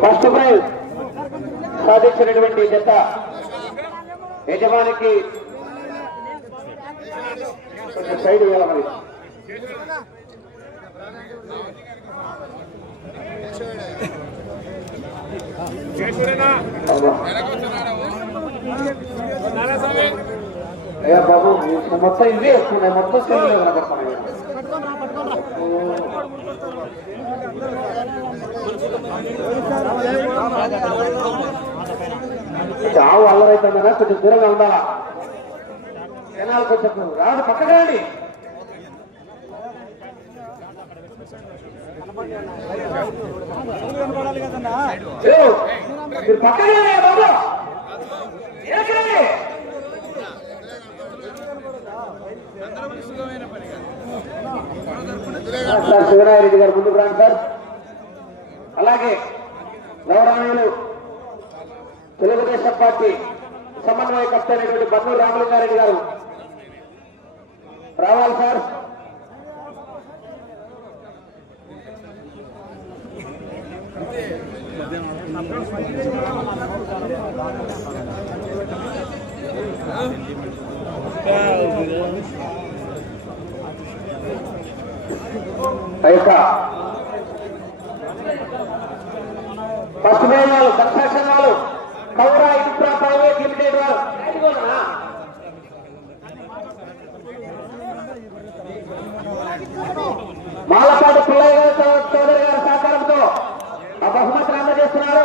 First prize సాధించినటువంటి జత యజమానికి సైడ్ వేయాలి మరి అవునా. అయ్యా బాబు మొత్తం ఇవే వస్తున్నాయి మొత్తం సైడ్ కనపడుతున్నాయి చావు అల్లరైతుందనా కొంచెం దూరంగా ఉండాలా? జనాలు కొంచెం రాదు పక్కగా మీరు పక్కగా రండి బాబు వెనక్కి రండి. సార్ శివరాయరెడ్డి గారు ముందుకు రాండి సార్. అలాగే గౌరవనీయులు తెలుగుదేశం పార్టీ సమన్వయకర్త అయినటువంటి బన్నూరు రామలింగారెడ్డి గారు. రావాలి సార్. ఆ యొక్క పశ్చిమ మేల్ వాళ్ళు కౌరా ఇన్ఫ్రా ప్రైవేట్ లిమిటెడ్ వాళ్ళు ఇదిగోనా? మాలపాటి పిల్లయ్య గారి చౌ- చౌదరి గారి సహకారంతో ఆ బహుమతిని అందజేస్తున్నారు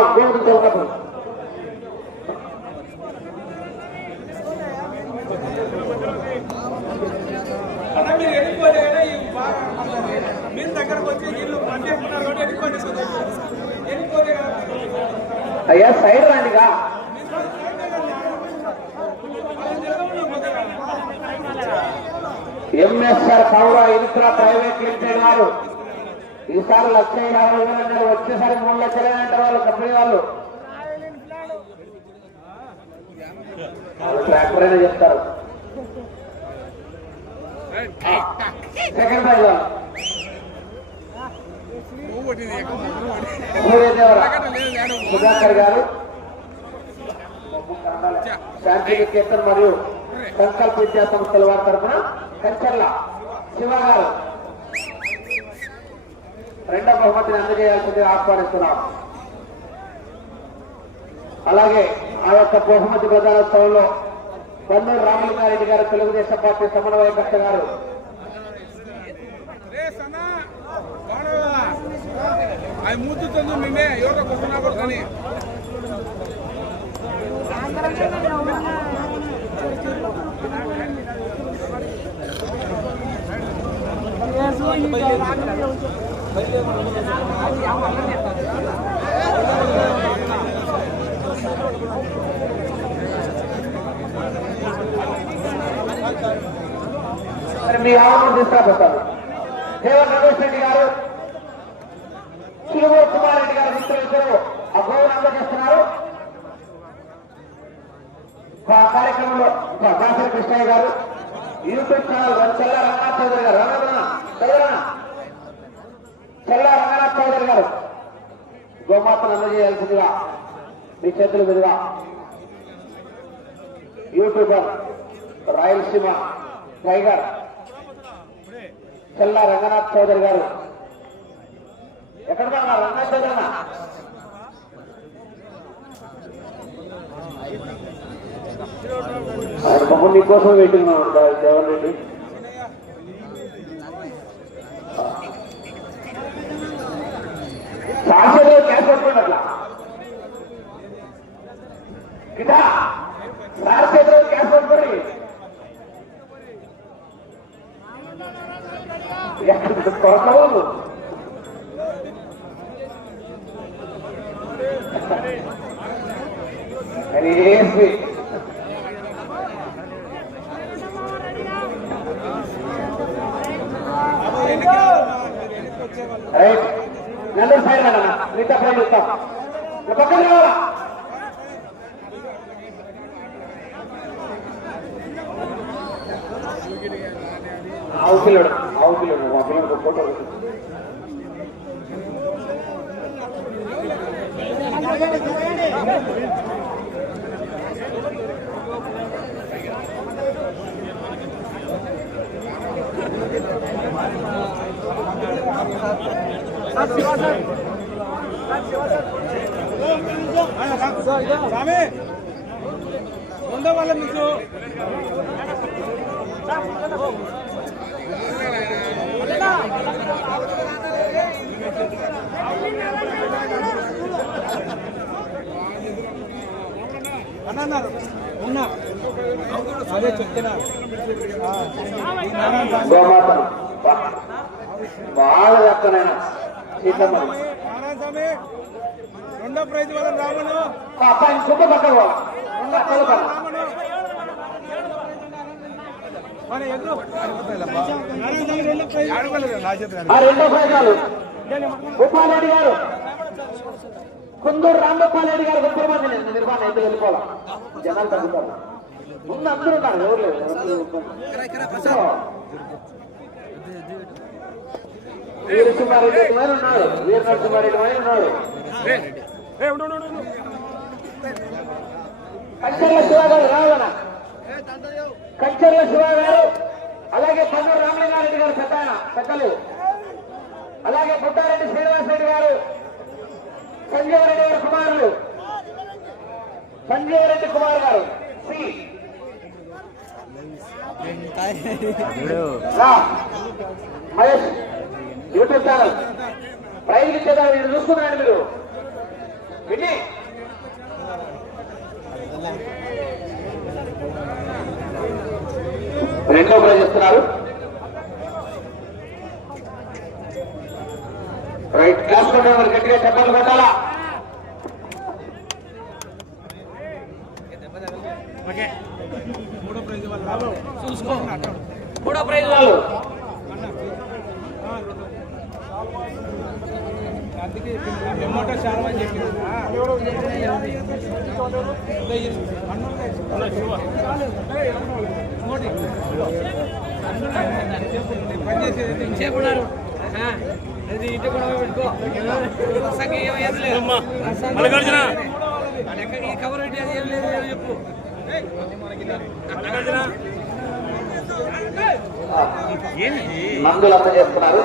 అయ్యా సైడ్ రండిగా ఎంఎస్ఆర్ కౌరా ఇన్ఫ్రా ప్రైవేట్ లిమిటెడ్ వారు ఈసారి లక్ష యాభై వేలు అన్నారు వచ్చేసారి మూడు లక్షలే అంటారు వాళ్ళు కంపెనీ వాళ్ళు. ట్రాక్టర్ అయినా చెప్తారు. సెకండ్ ప్రైజ్ సుధాకర్ గారు. శాంతి నికేతన్ మరియు సంకల్ప విద్యా సంస్థల వారి తరఫున కంచర్ల శివ గారు. రెండో బహుమతిని అందజేయాల్సిందిగా ఆహ్వానిస్తున్నాం. అలాగే ఆ యొక్క బహుమతి ప్రధానోత్సవంలో బన్నూరు రామలింగారెడ్డి గారు తెలుగుదేశం పార్టీ సమన్వయకర్త గారు. రే సన్నా బాగున్నావా అది మూతుతుంది నిన్నే మీ ఆవును తీసుకురాబోతారు దేవర్ రమేష్ రెడ్డి గారు చిలువూరు కుమార్ రెడ్డి గారు మిత్రులు ఇద్దరు ఆ గౌరవం అందజేస్తున్నారు. ఆ కార్యక్రమంలో దాసరి కృష్ణయ్య గారు యూట్యూబ్ ఛానల్ చెల్ల రంగనాథ్ చౌదరి గారు. రంగనాథ్ చౌదరణ చెల్ల రంగనాథ్ చౌదరి గారు. గోమాతను అందజేయాల్సిందిగా మీ చేతుల మీదుగా యూట్యూబర్ రాయలసీమ టైగర్ తెల్లా రంగనాథ్ చౌదరి గారు. ఎక్కడ రంగనాథ్ చౌదరి ఆయన నీకోసం వెయిటింగ్ జగన్ రెడ్డి శాశ్వత క్యాష్ పట్టుకోండి అట్లా గిటా శాశ్వత క్యాష్ పట్టుకోండి ఎక్కడ కొరకలేదు ఏసి? రైట్. నెల్లూరు సైడ్ అన్న మిగతా ఫ్రెండ్ ఇస్తాం పక్కన రావాలా? ఆవు పిల్లడు ఆవు పిల్లడు మా పిల్లడు ఫోటో స్వామి ఉండే వాళ్ళ మీకు అన్నారు ఉన్నా. అదే చెప్తున్నా. గోమాతను బాగా చెప్తానైనా స్వామి రెండో ప్రైజ్ రామను. మన ప్రైజ్ గోపాలరెడ్డి గారు. కుందూరు రామగోపాలరెడ్డి గారు ముప్పై మంది నిర్మాణం ఎందుకు వెళ్ళిపోవాలా? జనాలు తగ్గుతారు. ముందు అందరూ ఉన్నారు ఎవరు ఎవరు వీర సుమారెడ్డి మైన ఉన్నాడు వీర నరసింహారెడ్డి కంచర్ల శివ గారు కంచర్ల గారు అలాగే పన్నూరు రామలింగారెడ్డి గారు పెద్ద ఆయన పెద్దలు. అలాగే పుట్టారెడ్డి శ్రీనివాసరెడ్డి గారు సంజీవరెడ్డి గారి కుమారులు. సంజీవరెడ్డి కుమార్ గారు సి. మహేష్. ఛానల్ ప్రైజ్ ఇచ్చేదా మీరు చూస్తున్నారండి మీరు? విని. రెండో ప్రైజ్ ఇస్తున్నారు. రైట్ క్లాస్ కొట్టే మరి గట్టిగా చెప్పలు పెట్టాలా మూడో ప్రైజ్ వాళ్ళ రాము చూసుకో. మూడో ప్రైజ్ వాళ్ళు. అందుకే టమాటో చాలా మంది అది ఇటు కూడా పెట్టుకో మల్లికార్జున ఈ కవర్ పెట్టి అది ఏం లేదు చెప్పు మల్లికార్జున మందులు అందజేస్తున్నారు.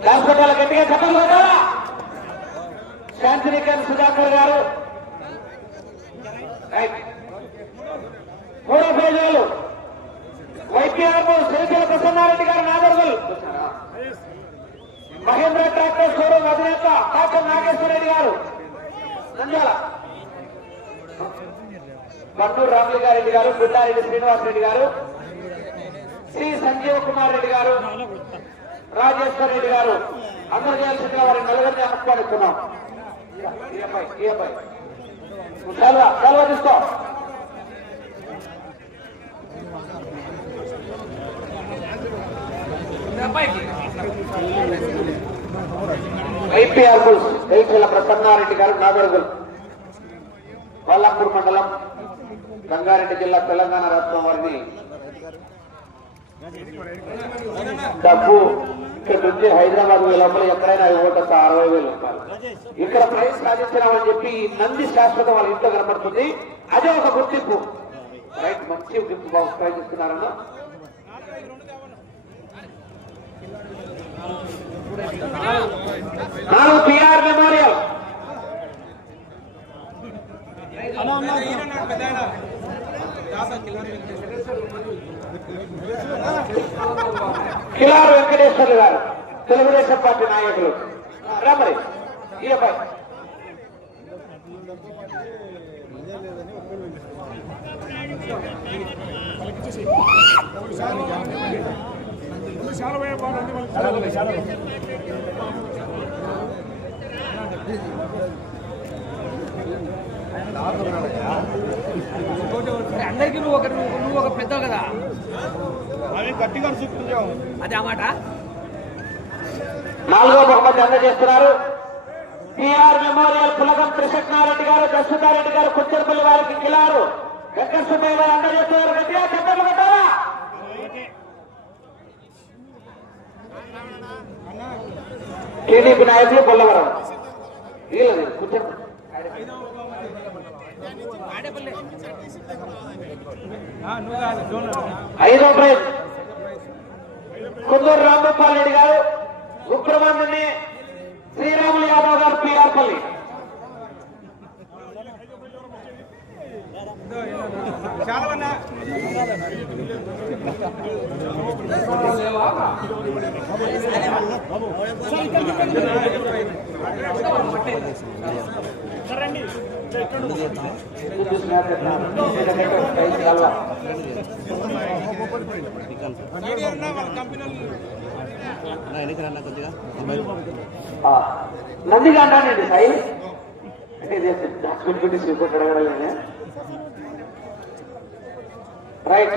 క్లాస్ గట్టిగా చెప్పండి పెట్టాలా శాంతినికన్ సుధాకర్ గారు. రైట్. మూడో పేజీలు వైద్యాలు శ్రీశైల ప్రసన్నారెడ్డి గారు నాగర్గల్ మహేంద్ర ట్రాక్టర్ షోరూమ్ అధినేత కాకం నాగేశ్వర రెడ్డి గారు. నంద్యాల. బండూరు గారెడ్డి గారు బుడ్డారెడ్డి శ్రీనివాసరెడ్డి గారు. శ్రీ సంజీవ్ కుమార్ రెడ్డి గారు రాజేశ్వర్ రెడ్డి గారు అందరు చేయాల్సిందిగా వారి నలుగురిని ఆహ్వానిస్తున్నాం. ఈ సెలవు తీసుకో. ఐపీఆర్ బుల్స్ ప్రసన్నారెడ్డి గారు నాగరుగుల్ కొల్లాపూర్ మండలం రంగారెడ్డి జిల్లా తెలంగాణ రాష్ట్రం వారిని డబ్బు ఇక్కడ నుంచి హైదరాబాద్ లోపల ఎక్కడైనా ఇవ్వటం అరవై వేలు రూపాయలు ఇక్కడ ప్రైజ్ సాధించినామని చెప్పి నంది శాశ్వతం వాళ్ళ ఇంట్లో కనబడుతుంది అదే ఒక గుర్తింపు. రైట్ మంచి గుర్తింపు బాక్స్ ప్రైజ్ ఇస్తున్నారన్న నాలుగు PR memorial. Kilari Kilaru Venkateswarlu garu Telugu Desam party నాయకులు. రమరి ఈ అబ్బాయి మరి అందరికీ నువ్వు ఒక నువ్వు ఒక పెద్ద కదా? అవి గట్టిగా చూపించాము అది ఆ మాట? నాలుగో బహుమతి అందజేస్తున్నారు. పిఆర్ మెమోరియల్ పులగం త్రిశక్నారెడ్డి గారు దశుతారెడ్డి గారు కుచ్చరపల్లి వారికి కిలారు. వెంకట సుబ్బయ్య గారు అందజేస్తున్నారు. గట్టిగా చెప్పలు కొట్టారా టీడీపీ నాయకులు పొల్లవరం వీళ్ళది కుచ్చర్ ఆడేపల్లి నువ్వు కాదు జోనర్ ఐదో ప్రైజ్ కుందూరు రాంగోపాల్ రెడ్డి గారు ఉగ్రమందిని శ్రీరాములు యాదవ్ గారు పిఆర్ పల్లి. చాలా ఉన్నా సైడ్ ఉన్నా వాళ్ళ కంపెనీలు నందిగా అంటానండి సాయి ఇది దాచుకుంటుంటే శ్రీకొట్టడం రైట్